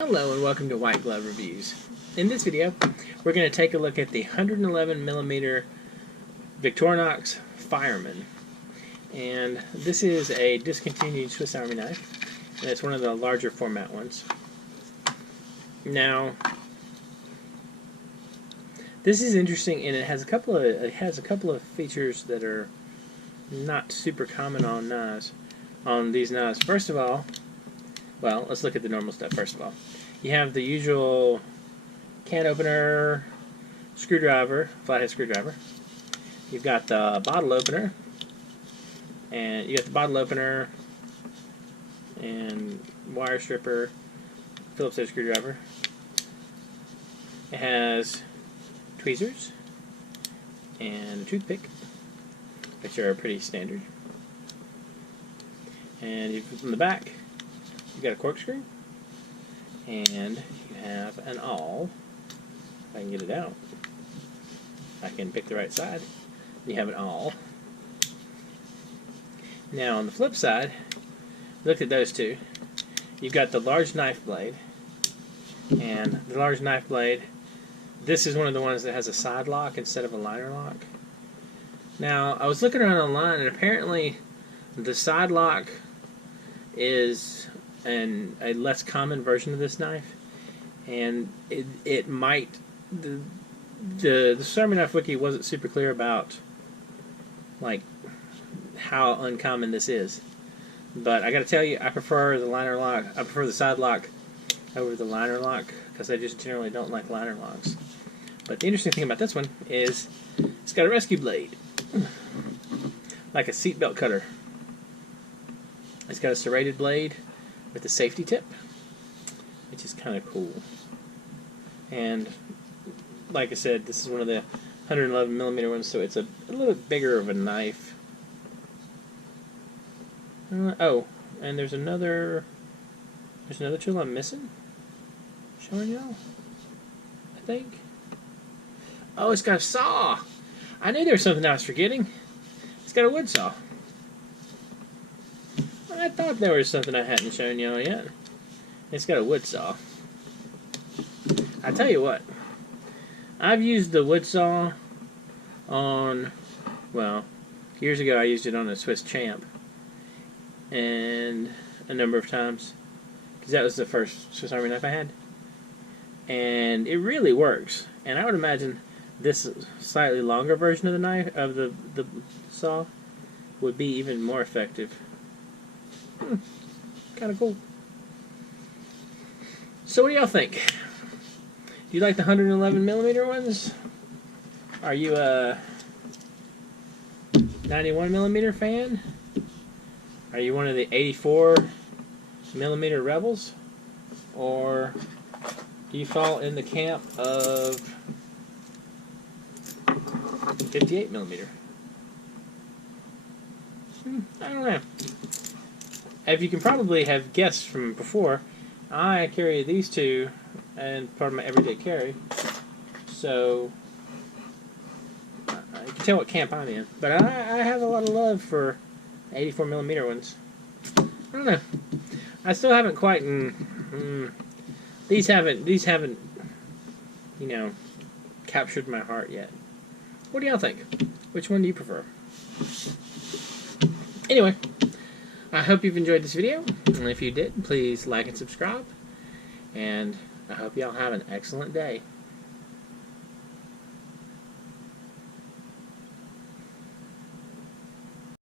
Hello and welcome to White Glove Reviews. In this video, we're going to take a look at the 111mm Victorinox Fireman. And this is a discontinued Swiss Army knife, and it's one of the larger format ones. Now, this is interesting, and it has a couple of features that are not super common on these knives. First of all, well, let's look at the normal stuff first of all. You have the usual can opener, screwdriver, flathead screwdriver. You've got the bottle opener, and wire stripper, Phillips head screwdriver. It has tweezers and a toothpick, which are pretty standard. And from the back, you've got a corkscrew, and you have an awl. If I can get it out, I can pick the right side. You have an awl. Now on the flip side, look at those two. You've got the large knife blade, and the large knife blade, this is one of the ones that has a side lock instead of a liner lock. Now I was looking around online, and apparently the side lock is a less common version of this knife, and it might, the Swiss Army Knife Wiki wasn't super clear about like how uncommon this is, but I gotta tell you, I prefer the liner lock. I prefer the side lock over the liner lock because I just generally don't like liner locks. But the interesting thing about this one is it's got a rescue blade, like a seatbelt cutter. It's got a serrated blade with a safety tip, which is kind of cool. And like I said, this is one of the 111mm ones, so it's a little bit bigger of a knife. Oh, and there's another tool I'm missing, showing y'all, I think. Oh, it's got a saw. I knew there was something I was forgetting. It's got a wood saw. I thought there was something I hadn't shown y'all yet. It's got a wood saw. I tell you what, I've used the wood saw on, well, years ago I used it on a Swiss Champ, and a number of times, because that was the first Swiss Army knife I had, and it really works. And I would imagine this slightly longer version of the knife, of the saw, would be even more effective. Kind of cool. So what do y'all think? Do you like the 111mm ones? Are you a 91mm fan? Are you one of the 84mm rebels? Or do you fall in the camp of 58mm? I don't know. As you can probably have guessed from before, I carry these two and part of my everyday carry, so you can tell what camp I'm in. But I have a lot of love for 84mm ones. I don't know. I still haven't quite. These haven't, you know, captured my heart yet. What do y'all think? Which one do you prefer? Anyway, I hope you've enjoyed this video, and if you did, please like and subscribe, and I hope y'all have an excellent day.